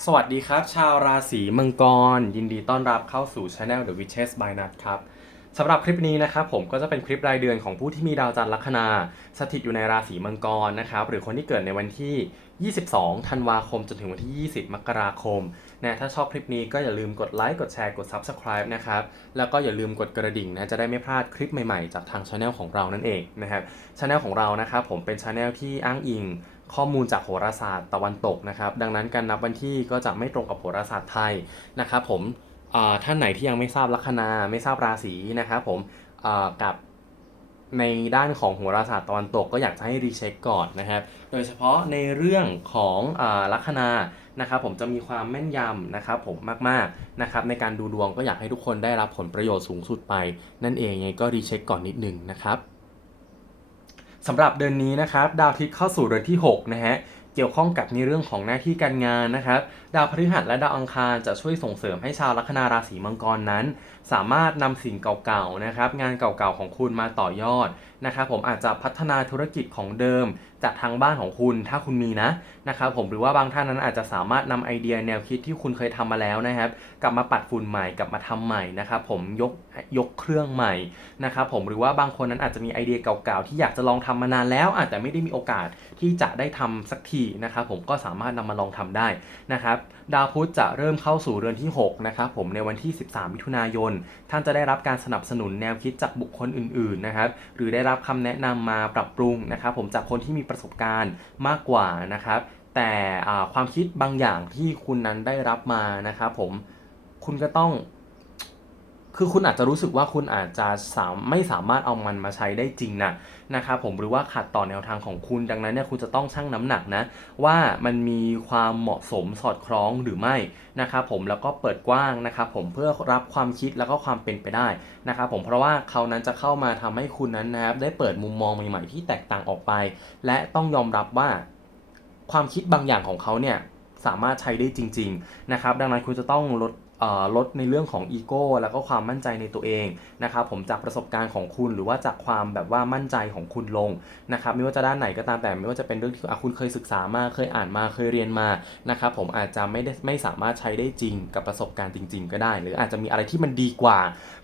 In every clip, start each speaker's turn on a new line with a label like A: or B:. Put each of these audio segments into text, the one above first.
A: สวัสดีครับ ชาวราศีมังกร ยินดีต้อนรับเข้าสู่ Channel The Witches by Nut ครับสำหรับคลิปนี้นะครับผมก็จะเป็นคลิปรายเดือนของผู้ที่มีดาวจันทร์ลัคนา สถิตอยู่ในราศีมังกรนะครับหรือคนที่เกิดในวันที่ 22 ธันวาคมจนถึงวันที่ 20 มกราคมนะถ้าชอบคลิปนี้ก็อย่าลืมกดไลค์กดแชร์กด Subscribe นะครับแล้วก็อย่าลืมกดกระดิ่งนะจะได้ไม่พลาดคลิปใหม่ๆ จากทาง Channel ของเรานั่นเองนะครับช anel ของเรานะครับผมเป็นช anel ที่อ้างอิง ข้อมูลจากโหราศาสตร์ตะวันตกนะครับ ดังนั้นการนับวันที่ก็จะไม่ตรงกับโหราศาสตร์ไทยนะครับผมท่านไหนที่ยังไม่ทราบลัคนาไม่ทราบราศีนะครับผมกับในด้านของโหราศาสตร์ตะวันตกก็อยากจะให้รีเช็คก่อนนะครับ โดยเฉพาะในเรื่องของอลัคนานะครับผมจะมีความแม่นยำนะครับผมมากๆนะครับในการดูดวงก็อยากให้ทุกคนได้รับผลประโยชน์สูงสุดไป นั่นเองยังไงก็รีเช็คก่อนนิดนึงนะครับ สำหรับเดือนนี้นะครับดาวอาทิตย์เข้าสู่เดือนที่ 6 นะฮะเกี่ยวข้องกับในเรื่องของหน้าที่การงานนะครับ ดาวพฤหัสและดาวอังคารจะช่วยส่งเสริมให้ชาวลัคนาราศีมังกรนั้น สามารถนำสิ่งเก่าๆนะครับ งานเก่าๆของคุณมาต่อยอดนะครับ ผมอาจจะพัฒนาธุรกิจของเดิม จากทางบ้านของคุณถ้าคุณมีนะนะครับผมหรือว่าบางท่านนั้นอาจจะสามารถนำไอเดียแนวคิดที่คุณเคยทำมาแล้วนะครับ กลับมาปัดฝุ่นใหม่กลับมาทำใหม่นะครับผมยกยกเครื่องใหม่นะครับผมหรือว่าบางคนนั้นอาจจะมีไอเดียเก่าๆที่อยากจะลองทำมานานแล้ว อาจจะไม่ได้มีโอกาสที่จะได้ทำสักทีนะครับผมก็สามารถนำมาลองทำได้นะครับดาวพุธจะเริ่มเข้าสู่เรือนที่ 6 นะครับผมในวันที่ 13 มิถุนายน ท่านจะได้รับการสนับสนุนแนวคิดจากบุคคลอื่นๆนะครับหรือได้รับคำแนะนำมาปรับปรุงนะครับผมจากคนที่มีประสบการณ์มากกว่านะครับแต่ความคิดบางอย่างที่คุณนั้นได้รับมานะครับผมคุณก็ต้อง คือคุณอาจจะรู้สึกว่าคุณอาจจะสามไม่สามารถเอามันมาใช้ได้จริงนะนะครับผมหรือว่าขัดต่อแนวทางของคุณดังนั้นเนี่ยคุณจะต้องชั่งน้ำหนักนะว่ามันมีความเหมาะสมสอดคล้องหรือไม่นะครับผมแล้วก็เปิดกว้างนะครับผมเพื่อรับความคิดแล้วก็ความเป็นไปได้นะครับผมเพราะว่าเขานั้นจะเข้ามาทำให้คุณนั้นนะครับได้เปิดมุมมองใหม่ๆ ที่แตกต่างออกไป และต้องยอมรับว่าความคิดบางอย่างของเขาเนี่ยสามารถใช้ได้จริง ๆนะครับ ดังนั้นคุณจะต้องลด ลดในเรื่องของอีโก้แล้วก็ความมั่นใจในตัวเองนะครับผมจากประสบการณ์ของคุณหรือว่าจากความแบบว่ามั่นใจของคุณลงนะครับไม่ว่าจะด้านไหนก็ตามแต่ไม่ว่าจะเป็นเรื่องที่คุณเคยศึกษามาเคยอ่านมาเคยเรียนมานะครับผมอาจจะไม่ได้ไม่สามารถใช้ได้จริงกับประสบการณ์จริง ๆ ก็ได้ หรืออาจจะมีอะไรที่มันดีกว่า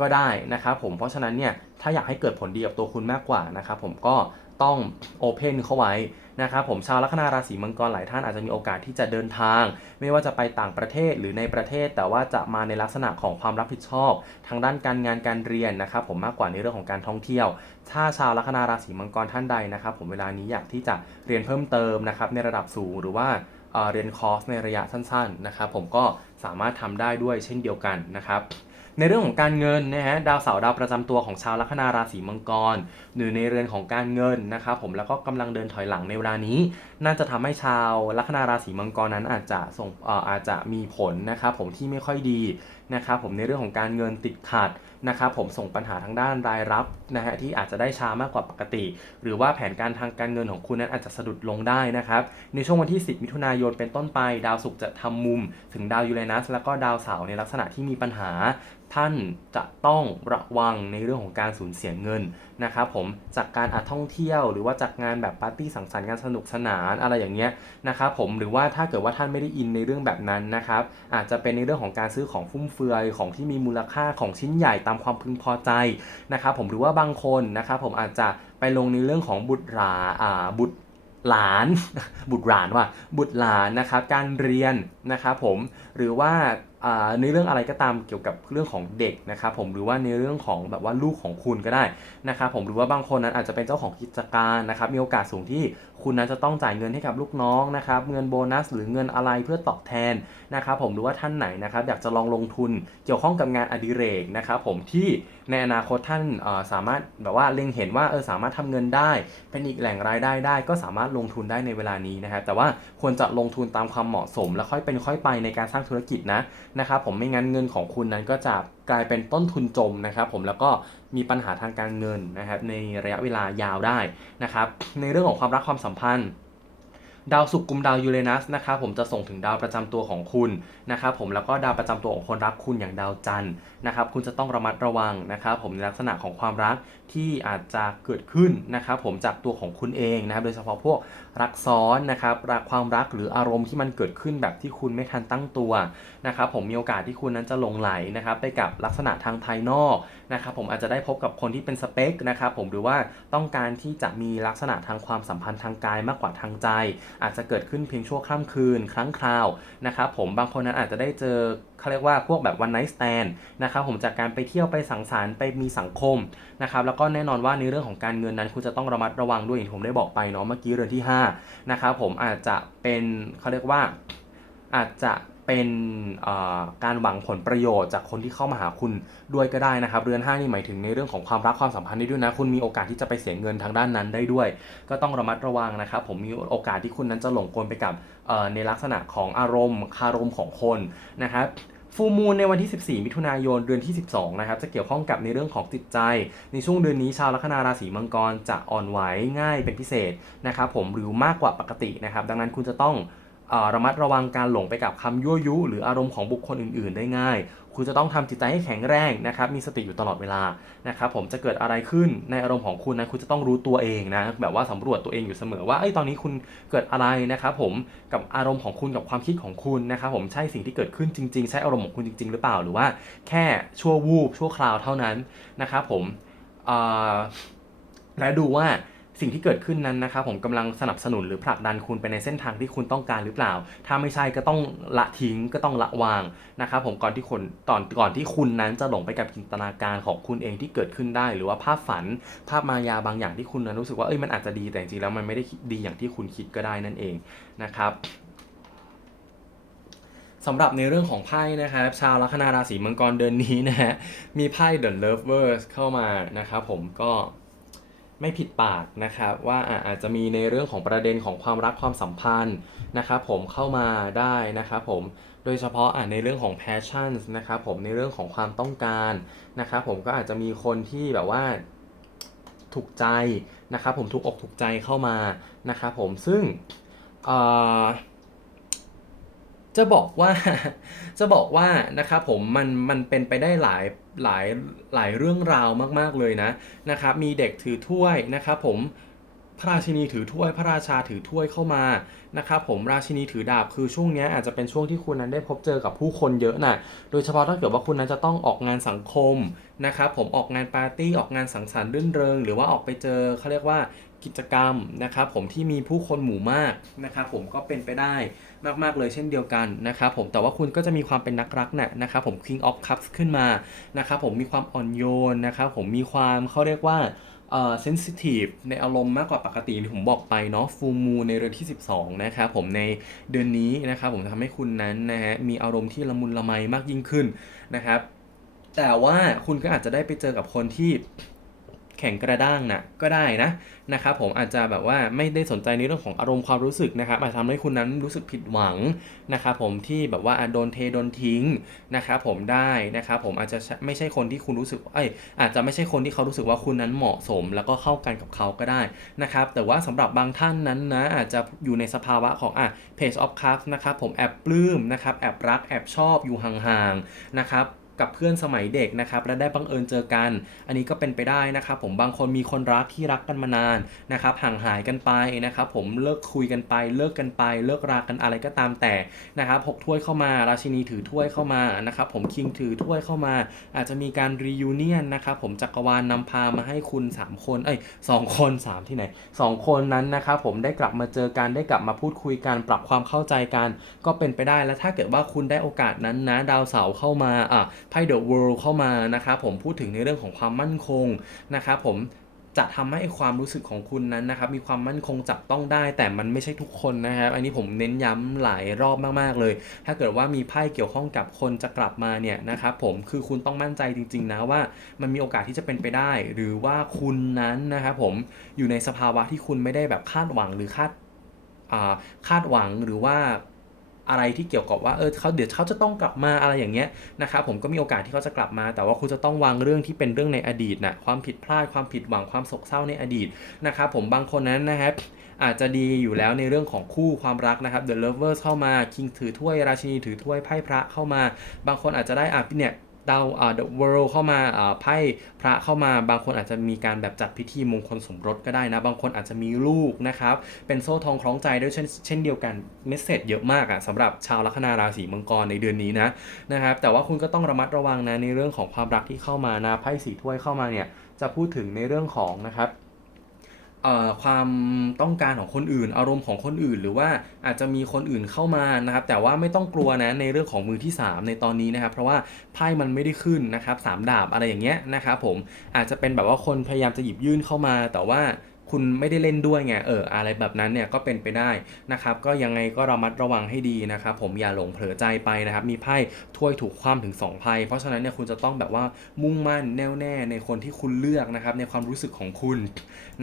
A: ก็ได้นะครับผมเพราะฉะนั้นเนี่ย ถ้าอยากให้เกิดผลดีกับตัวคุณมากกว่านะครับผมก็ต้องโอเพนเข้าไว้นะครับผมชาวลัคนาราศีมังกรหลายท่านอาจจะมีโอกาสที่จะเดินทาง ไม่ว่าจะไปต่างประเทศหรือในประเทศ แต่ว่าจะมาในลักษณะของความรับผิดชอบ ทางด้านการงานการเรียนนะครับผมมากกว่าในเรื่องของการท่องเที่ยว ถ้าชาวลัคนาราศีมังกรท่านใดนะครับผมเวลานี้อยากที่จะเรียนเพิ่มเติมนะครับในระดับสูงหรือว่าเอ่อเรียนคอร์สในระยะสั้นๆนะครับผมก็สามารถทำได้ด้วยเช่นเดียวกันนะครับ ในเรื่องของการเงินนะฮะดาวเสาร์ดาวประจำตัวของชาวลัคนาราศีมังกรอยู่ในเรือนของการเงินนะครับผมแล้วก็กำลังเดินถอยหลังในเวลานี้ น่าจะทำให้ชาวลัคนาราศีมังกรนั้นอาจจะส่งเอออาจจะมีผลนะครับผมที่ไม่ค่อยดีนะครับผมในเรื่องของการเงินติดขัดนะครับผมส่งปัญหาทางด้านรายรับนะฮะที่อาจจะได้ช้ามากกว่าปกติ หรือว่าแผนการทางการเงินของคุณนั้นอาจจะสะดุดลงได้นะครับในช่วงวันที่ 10 มิถุนายนเป็นต้นไป ดาวศุกร์จะทำมุมถึงดาวยูเรนัสแล้วก็ดาวเสาร์ในลักษณะที่มีปัญหา ท่านจะต้องระวังในเรื่องของการสูญเสียเงินนะครับผมจากการอาท่องเที่ยว หรือว่าจากงานแบบปาร์ตี้สังสรรค์กันสนุกสนานอะไรอย่างเงี้ยนะครับผมหรือว่าถ้าเกิดว่าท่านไม่ได้อินในเรื่องแบบนั้นนะครับอาจจะเป็นในเรื่องของการซื้อของฟุ่มเฟือยของที่มีมูลค่าของชิ้นใหญ่ตามความพึงพอใจนะครับผมหรือว่าบางคนนะครับผมอาจจะไปลงในเรื่องของบุตรหลาอ่าบุตร หลาน บุตรหลานว่าบุตรหลานนะครับการเรียนนะครับผมหรือว่าในเรื่องอะไรก็ตามเกี่ยวกับเรื่องของเด็กนะครับผมหรือว่าในเรื่องของแบบว่าลูกของคุณก็ได้นะครับผมหรือว่าบางคนนั้นอาจจะเป็นเจ้าของกิจการนะครับมีโอกาสสูงที่คุณนั้นจะต้องจ่ายเงินให้กับลูกน้องนะครับเงินโบนัส หรือเงินอะไรเพื่อตอบแทนนะครับผมหรือว่าท่านไหนนะครับอยากจะลองลงทุนเกี่ยวข้องกับงานอดิเรกนะครับผมที่ในอนาคตท่านสามารถแบบว่าเล็งเห็นว่าเออสามารถทำเงินได้ เป็นอีกแหล่งรายได้ได้ ก็สามารถลงทุนได้ในเวลานี้นะครับแต่ว่าควรจะลงทุนตามความเหมาะสม แล้วค่อยเป็นค่อยไปในการสร้างธุรกิจนะนะครับผมไม่งั้นเงินของคุณนั้นก็จะกลายเป็นต้นทุนจมนะครับผมแล้วก็มีปัญหาทางการเงินนะครับในระยะเวลายาวได้นะครับในเรื่องของความรักความสัมพันธ์ ดาวศุกร์กุมดาวยูเรนัสนะครับผมจะส่งถึงดาวประจำตัวของคุณนะครับผมแล้วก็ดาวประจำตัวของคนรักคุณอย่างดาวจันทร์นะครับคุณจะต้องระมัดระวังนะครับผมในลักษณะของความรักที่อาจจะเกิดขึ้นนะครับผมจากตัวของคุณเองนะครับโดยเฉพาะพวกรักซ้อนนะครับรักความรักหรืออารมณ์ที่มันเกิดขึ้นแบบที่คุณไม่ทันตั้งตัวนะครับผมมีโอกาสที่คุณนั้นจะหลงไหลนะครับไปกับลักษณะทางภายนอกนะครับผมอาจจะได้พบกับคนที่เป็นสเปคนะครับผมหรือว่าต้องการที่จะมีลักษณะทางความสัมพันธ์ทางกายมากกว่าทางใจอาจจะเกิดขึ้นเพียงชั่วข้ามคืน ครั้งคราวนะครับผมบางคนนั้นอาจจะได้เจอเขาเรียกว่าพวกแบบวันไนท์สแตนนะครับผมจากการไปเที่ยวไปสังสรรค์ไปมีสังคมนะครับแล้วก็แน่นอนว่าในเรื่องของการเงินนั้นคุณจะต้องระมัดระวังด้วยอย่างที่ผมได้บอกไปเนาะเมื่อกี้เรือนที่5นะครับผมอาจจะเป็นเขาเรียกว่าอาจจะ เป็นการหวังผลประโยชน์จากคนที่เข้ามาหาคุณด้วยก็ได้นะครับ เรือน5นี่หมายถึงในเรื่องของความรักความสัมพันธ์ได้ด้วยนะ คุณมีโอกาสที่จะไปเสียเงินทางด้านนั้นได้ด้วย ก็ต้องระมัดระวังนะครับ ผมมีโอกาสที่คุณนั้นจะหลงกลไปกับในลักษณะของอารมณ์ คารมของคนนะครับฟูมูลในวันที่ 14 มิถุนายน เดือนที่ 12 นะครับ จะเกี่ยวข้องกับในเรื่องของจิตใจ ในช่วงเดือนนี้ชาวลัคนาราศีมังกรจะอ่อนไหวง่ายเป็นพิเศษนะครับผมหรือมากกว่าปกตินะครับ ดังนั้นคุณจะต้อง ระมัดระวังการหลงไปกับคำยั่วยุ หรืออารมณ์ของบุคคลอื่น ๆ ได้ง่าย คุณจะต้องทำจิตใจให้แข็งแรงนะครับ มีสติอยู่ตลอดเวลานะครับ ผมจะเกิดอะไรขึ้นในอารมณ์ของคุณนะ คุณจะต้องรู้ตัวเองนะ แบบว่าสำรวจตัวเองอยู่เสมอว่าเอ้ตอนนี้คุณเกิดอะไรนะครับผม กับอารมณ์ของคุณกับความคิดของคุณนะครับผม ใช่สิ่งที่เกิดขึ้นจริง ๆ ใช่อารมณ์ของคุณจริง ๆ หรือเปล่า หรือว่าแค่ชั่ววูบชั่วคราวเท่านั้นนะครับผมและดูว่า สิ่งที่เกิดขึ้นนั้นนะครับผมกำลังสนับสนุนหรือผลักดันคุณไปในเส้นทางที่คุณต้องการหรือเปล่า ถ้าไม่ใช่ก็ต้องละทิ้งก็ต้องละวางนะครับผมก่อนที่คนตอนก่อนที่คุณนั้นจะหลงไปกับจินตนาการของคุณเองที่เกิดขึ้นได้ หรือว่าภาพฝันภาพมายาบางอย่างที่คุณนั้นรู้สึกว่าเอ้ยมันอาจจะดีแต่จริงๆแล้วมันไม่ได้ดีอย่างที่คุณคิดก็ได้นั่นเองนะครับสำหรับในเรื่องของไพ่นะครับชาวลัคนาราศีมังกรเดือนนี้นะฮะมีไพ่ The Lovers เข้ามานะครับผมก็ ไม่ผิดปากนะครับว่าอาจจะมีในเรื่องของประเด็นของความรักความสัมพันธ์นะครับผมเข้ามาได้นะครับผมโดยเฉพาะอะในเรื่องของ passion นะครับผมในเรื่องของความต้องการนะครับผมก็อาจจะมีคนที่แบบว่าถูกใจนะครับผมถูกอกถูกใจเข้ามานะครับผมซึ่งจะบอกว่าจะบอกว่านะครับผมมันมันเป็นไปได้หลาย หลายหลายเรื่องราวมากๆเลยนะนะครับมีเด็กถือถ้วยนะครับผมพระราชินีถือถ้วยพระราชาถือถ้วยเข้ามานะครับผมราชินีถือดาบคือช่วงนี้อาจจะเป็นช่วงที่คุณนั้นได้พบเจอกับผู้คนเยอะน่ะโดยเฉพาะถ้าเกิดว่าคุณนั้นจะต้องออกงานสังคมนะครับผมออกงานปาร์ตี้ออกงานสังสรรค์รื่นเริง หรือว่าออกไปเจอเขาเรียกว่า กิจกรรมนะครับผมที่มีผู้คนหมู่มากนะครับผมก็เป็นไปได้มากๆเลยเช่นเดียวกันนะครับผมแต่ว่าคุณก็จะมีความเป็นนักรักน่ะนะครับผม King of Cups ขึ้นมานะครับผมมีความอ่อนโยนนะครับผมมีความเขาเรียกว่าเอ่อ sensitive ในอารมณ์มากกว่าปกติที่ผมบอกไปเนาะ full moon ในเดือนที่ 12 นะครับผมในเดือนนี้นะครับผมทำให้คุณนั้นนะฮะมีอารมณ์ที่ละมุนละไมมากยิ่งขึ้นนะครับแต่ว่าคุณก็อาจจะได้ไปเจอกับคนที่ แข็งกระด้างนะก็ได้นะนะครับผมอาจจะแบบว่าไม่ได้สนใจในเรื่องของอารมณ์ความรู้สึกนะครับอาจจะทำให้คุณนั้นรู้สึกผิดหวังนะครับผมที่แบบว่าโดนเทโดนทิ้งนะครับผมได้นะครับผมอาจจะไม่ใช่คนที่คุณรู้สึกเอ้ยอาจจะไม่ใช่คนที่เขารู้สึกว่าคุณนั้นเหมาะสม แล้วก็เข้ากันกับเขาก็ได้นะครับแต่ว่าสำหรับบางท่านนั้นนะอาจจะอยู่ในสภาวะของอะ Page of Cups นะครับผมแอบปลื้มนะครับแอบรักแอบชอบอยู่ห่างๆนะครับ กับเพื่อนสมัยเด็กนะครับและได้บังเอิญเจอกัน อันนี้ก็เป็นไปได้นะครับผมบางคนมีคนรักที่รักกันมานานนะครับห่างหายกันไปนะครับผมเลิกคุยกันไป เลิกกันไป เลิกรากันอะไรก็ตามแต่นะครับหกถ้วยเข้ามา ราชินีถือถ้วยเข้ามานะครับผมคิงถือถ้วยเข้ามา อาจจะมีการรียูเนียนนะครับผมจักรวาลนำพามาให้คุณ 3 คนเอ้ยสองคนสามที่ไหนสองคนนั้นนะครับผมได้กลับมาเจอกันได้กลับมาพูดคุยกันปรับความเข้าใจกัน ก็เป็นไปได้แล้วถ้าเกิดว่าคุณได้โอกาสนั้นนะดาวเสาร์เข้ามาอะไพ่เดอะเวิลด์เข้ามานะครับผมพูดถึงในเรื่องของความมั่นคงนะครับผมจะทำให้ความรู้สึกของคุณนั้นนะครับมีความมั่นคงจับต้องได้ แต่มันไม่ใช่ทุกคนนะครับ อันนี้ผมเน้นย้ำหลายรอบมากๆเลย ถ้าเกิดว่ามีไพ่เกี่ยวข้องกับคนจะกลับมาเนี่ยนะครับผมคือคุณต้องมั่นใจจริง ๆ นะว่ามันมีโอกาสที่จะเป็นไปได้ หรือว่าคุณนั้นนะครับผมอยู่ในสภาวะที่คุณไม่ได้แบบคาดหวังหรือคาดคาดหวังหรือว่า อะไรที่เกี่ยวกับว่าเออเขาเดี๋ยวเขาจะต้องกลับมาอะไรอย่างเงี้ยนะครับผมก็มีโอกาสที่เขาจะกลับมา แต่ว่าคุณจะต้องวางเรื่องที่เป็นเรื่องในอดีตนะความผิดพลาดความผิดหวังความโศกเศร้าในอดีตนะครับผมบางคนนั้นนะครับอาจจะดีอยู่แล้วในเรื่องของคู่ความรักนะครับ The Lovers เข้ามา King ถือถ้วยราชินีถือถ้วยไพ่พระเข้ามา บางคนอาจจะได้อะเนี่ย ดาวอ่า The World เข้ามาไพ่พระเข้ามาบางคนอาจจะมีการแบบจัดพิธีมงคลสมรสก็ได้นะ บางคนอาจจะมีลูกนะครับ เป็นโซ่ทองคล้องใจด้วยเช่นเช่นเดียวกันเมสเซจเยอะมากอะสำหรับชาวลัคนาราศีมังกรในเดือนนี้นะนะครับ แต่ว่าคุณก็ต้องระมัดระวังนะในเรื่องของความรักที่เข้ามานะไพ่สีถ้วยเข้ามาเนี่ยจะพูดถึงในเรื่องของนะครับ ความต้องการของคนอื่น อารมณ์ของคนอื่น หรือว่าอาจจะมีคนอื่นเข้ามานะครับ แต่ว่าไม่ต้องกลัวนะในเรื่องของมือที่ 3 ในตอนนี้นะครับ เพราะว่าไพ่มันไม่ได้ขึ้นนะครับสามดาบอะไรอย่างเงี้ยนะครับผมอาจจะเป็นแบบว่าคนพยายามจะหยิบยื่นเข้ามาแต่ว่า คุณไม่ได้เล่นด้วยไงเอออะไรแบบนั้นเนี่ยก็เป็นไปได้นะครับก็ยังไงก็ระมัดระวังให้ดีนะครับผมอย่าหลงเผลอใจไปนะครับมีไพ่ถ้วยถูกคว่ำถึง 2 ไพ่เพราะฉะนั้นเนี่ยคุณจะต้องแบบว่ามุ่งมั่นแน่วแน่ในคนที่คุณเลือกนะครับในความรู้สึกของคุณ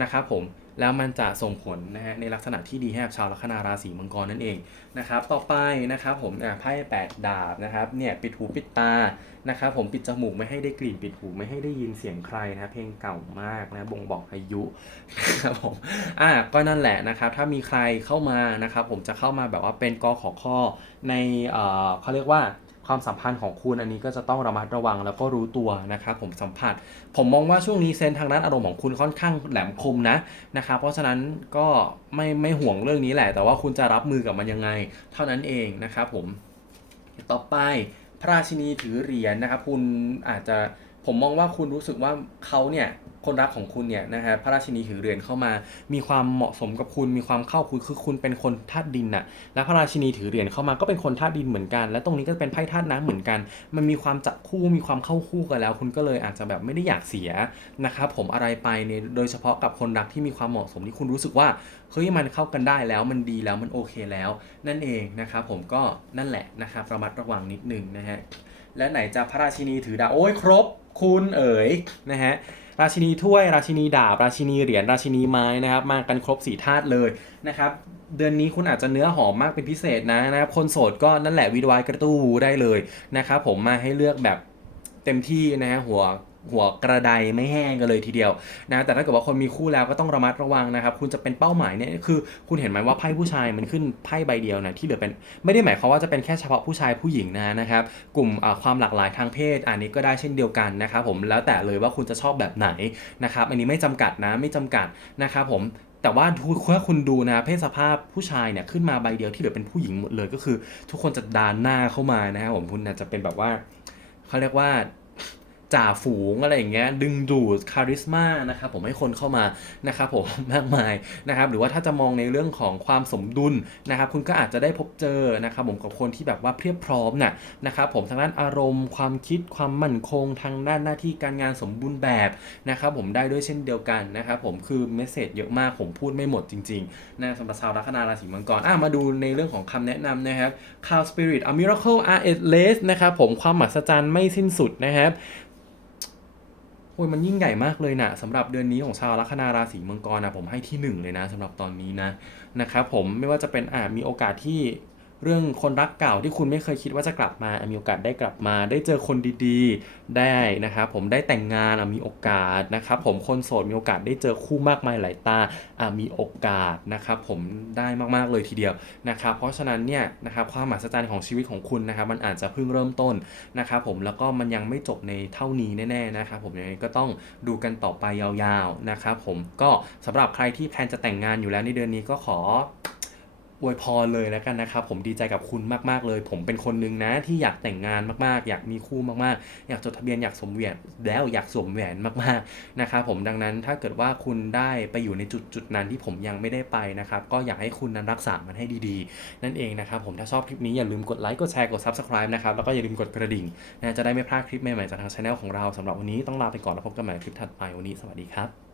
A: นะครับผม แล้วมันจะส่งผลนะฮะในลักษณะที่ดีให้กับชาวลัคนาราศีมังกรนั่นเองนะครับต่อไปนะครับผมอะไพ่แปดดาบนะครับเนี่ยปิดหูปิดตานะครับผมปิดจมูกไม่ให้ได้กลิ่นปิดหูไม่ให้ได้ยินเสียงใครนะเพลงเก่ามากนะบ่งบอกอายุนะครับผมอะก็นั่นแหละนะครับถ้ามีใครเข้ามานะครับผมจะเข้ามาแบบว่าเป็นกอขอข้อในเอ่อเขาเรียกว่า ความสัมพันธ์ของคุณอันนี้ก็จะต้องระมัดระวังแล้วก็รู้ตัวนะครับผมสัมผัส ผมมองว่าช่วงนี้เซนทางด้านอารมณ์ของคุณค่อนข้างแหลมคมนะนะครับเพราะฉะนั้นก็ไม่ไม่ห่วงเรื่องนี้แหละ แต่ว่าคุณจะรับมือกับมันยังไง เท่านั้นเองนะครับผมต่อไปพระราชินีถือเหรียญนะครับคุณอาจจะผมมองว่าคุณรู้สึกว่าเขาเนี่ย คนรักของคุณเนี่ยนะฮะพระราชินีถือเรียญเข้ามา มีความเหมาะสมกับคุณมีความเข้าคุณคือคุณเป็นคนธาตุดินน่ะและพระราชินีถือเรียญเข้ามาก็เป็นคนธาตุดินเหมือนกัน และตรงนี้ก็เป็นไพ่ธาตุน้ำเหมือนกัน มันมีความจับคู่มีความเข้าคู่กันแล้ว คุณก็เลยอาจจะแบบไม่ได้อยากเสียนะครับผมอะไรไปเนี่ยโดยเฉพาะกับคนรักที่มีความเหมาะสมที่คุณรู้สึกว่าเฮ้ยมันเข้ากันได้แล้วมันดีแล้วมันโอเคแล้ว นั่นเองนะครับผมก็นั่นแหละนะครับระมัดระวังนิดนึงนะฮะและไหนจะพระราชินีถือดาบโอ้ยครบ คุณเอ๋ยนะฮะ ราชินีถ้วย ราชินีดาบ ราชินีเหรียญ ราชินีไม้นะครับ มากันครบสี่ธาตุเลยนะครับเดือนนี้คุณอาจจะเนื้อหอมมากเป็นพิเศษนะนะครับคนโสดก็นั่นแหละวิดวายกระตู้หูได้เลยนะครับผมมาให้เลือกแบบเต็มที่นะฮะหัว หัวกระไดไม่แห้งกันเลยทีเดียวนะแต่ถ้าเกิดว่าคนมีคู่แล้วก็ต้องระมัดระวังนะครับ คุณจะเป็นเป้าหมายเนี่ยคือ คุณเห็นไหมว่าไพ่ผู้ชายมันขึ้นไพ่ใบเดียวนะที่เหลือเป็นไม่ได้หมายความว่าจะเป็นแค่เฉพาะผู้ชายผู้หญิงนะนะครับ กลุ่มความหลากหลายทางเพศ อันนี้ก็ได้เช่นเดียวกันนะครับผมแล้วแต่เลยว่าคุณจะชอบแบบไหนนะครับอันนี้ไม่จำกัดนะไม่จำกัดนะครับผมแต่ว่าถ้าคุณดูนะเพศสภาพผู้ชายเนี่ยขึ้นมาใบเดียวที่เหลือเป็นผู้หญิงหมดเลยก็คือ ทุกคนจะดานหน้าเข้ามานะครับผมคุณจะเป็นแบบว่าเขาเรียกว่า จ่าฝูงอะไรอย่างเงี้ยดึงดูดคาริสมานะครับผมให้คนเข้ามานะครับผมมากมายนะครับหรือว่าถ้าจะมองในเรื่องของความสมดุลนะครับคุณก็อาจจะได้พบเจอนะครับผมกับคนที่แบบว่าเพียบพร้อมน่ะนะครับผมทางด้านอารมณ์ ความคิดความมั่นคง ทางด้านหน้าที่การงานสมบูรณ์แบบนะครับผมได้ด้วยเช่นเดียวกันนะครับผมคือเมสเซจเยอะมากผมพูดไม่หมดจริงๆนะสำหรับชาวลัคนาราศีมังกรอะมาดูในเรื่องของคำแนะนำนะครับ Cow Spirit a miracle are endless นะครับผมความมหัศจรรย์ไม่สิ้นสุดนะครับ อ้ยมันยิ่งใหญ่มากเลยนะสำหรับเดือนนี้ของชาวลัคนาราศีมังกรนะผมให้ที่หนึ่งเลยนะสำหรับตอนนี้นะนะครับผมไม่ว่าจะเป็นอ่ามีโอกาสที่ เรื่องคนรักเก่าที่คุณไม่เคยคิดว่าจะกลับมา มีโอกาสได้กลับมา ได้เจอคนดีๆ ได้นะครับผมได้แต่งงานมีโอกาสนะครับผมคนโสดมีโอกาสได้เจอคู่มากมายหลายตามีโอกาสนะครับผมได้มากๆเลยทีเดียวนะครับเพราะฉะนั้นเนี่ยนะครับความมหัศจรรย์ของชีวิตของคุณนะครับมันอาจจะเพิ่งเริ่มต้นนะครับผมแล้วก็มันยังไม่จบในเท่านี้แน่ๆนะครับผมยังไงก็ต้องดูกันต่อไปยาวๆนะครับผมก็สำหรับใครที่แพลนจะแต่งงานอยู่แล้วในเดือนนี้ก็ขอ อวยพรเลยแล้วกันนะครับ ผมดีใจกับคุณมากๆเลย ผมเป็นคนหนึงนะที่อยากแต่งงานมากๆ อยากมีคู่มากๆ อยากจดทะเบียนอยากสมแหวนแล้วอยากสวมแหวนมากๆนะครับผมดังนั้นถ้าเกิดว่าคุณได้ไปอยู่ในจุดจุดๆนั้นที่ผมยังไม่ได้ไปนะครับ ก็อยากให้คุณนั้นรักษามันให้ดีๆ นั่นเองนะครับผมถ้าชอบคลิปนี้อย่าลืมกดไลค์กดแชร์กด subscribe นะครับแล้วก็อย่าลืมกดกระดิ่งนะจะได้ไม่พลาดคลิปใหม่ๆจากทางช anel ของเราสำหรับวันนี้ต้องลาไปก่อนแล้วพบกันใหม่คลิปถัดไปวันนี้สวัสดีครับ